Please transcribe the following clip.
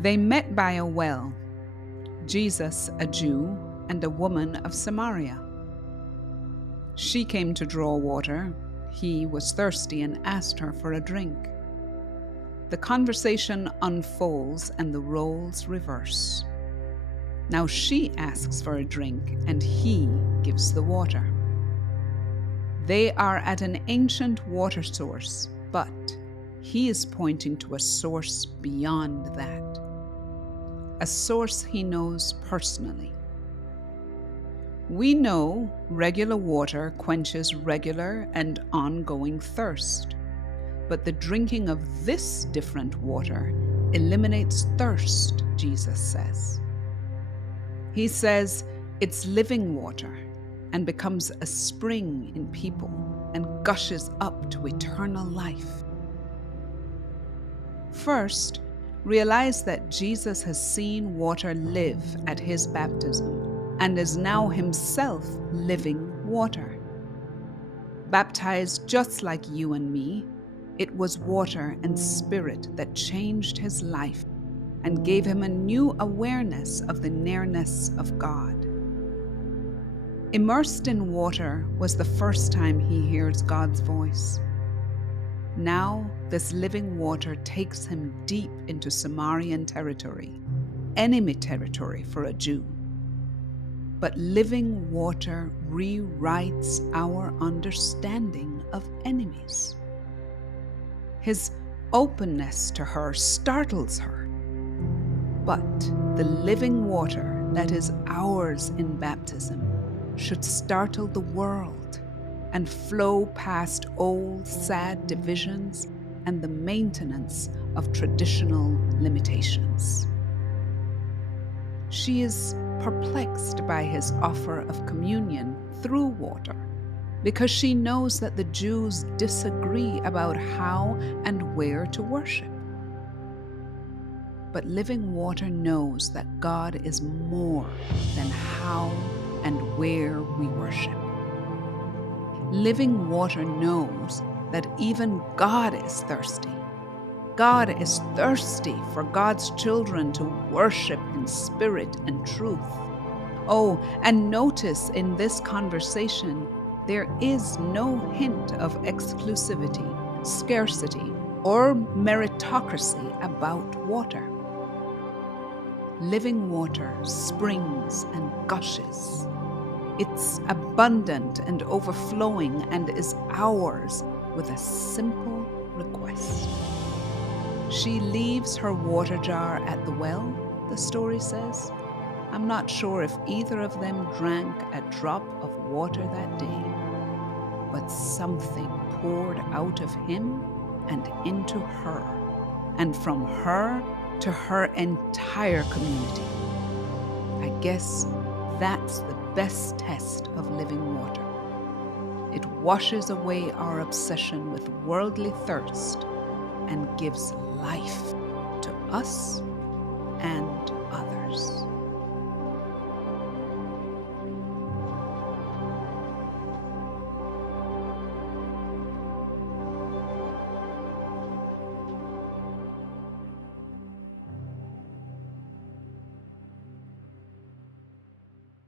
They met by a well, Jesus, a Jew, and a woman of Samaria. She came to draw water. He was thirsty and asked her for a drink. The conversation unfolds and the roles reverse. Now she asks for a drink and he gives the water. They are at an ancient water source, but he is pointing to a source beyond that. A source he knows personally. We know regular water quenches regular and ongoing thirst, but the drinking of this different water eliminates thirst, Jesus says. He says it's living water and becomes a spring in people and gushes up to eternal life. First, realize that Jesus has seen water live at his baptism and is now himself living water. Baptized just like you and me, it was water and spirit that changed his life and gave him a new awareness of the nearness of God. Immersed in water was the first time he hears God's voice. Now, this living water takes him deep into Samarian territory, enemy territory for a Jew. But living water rewrites our understanding of enemies. His openness to her startles her. But the living water that is ours in baptism should startle the world and flow past old, sad divisions and the maintenance of traditional limitations. She is perplexed by his offer of communion through water because she knows that the Jews disagree about how and where to worship. But living water knows that God is more than how and where we worship. Living water knows that even God is thirsty. God is thirsty for God's children to worship in spirit and truth. Oh, and notice in this conversation, there is no hint of exclusivity, scarcity, or meritocracy about water. Living water springs and gushes. It's abundant and overflowing and is ours with a simple request. She leaves her water jar at the well, the story says. I'm not sure if either of them drank a drop of water that day, but something poured out of him and into her, and from her to her entire community. I guess that's the best test of living water. It washes away our obsession with worldly thirst and gives life to us and others.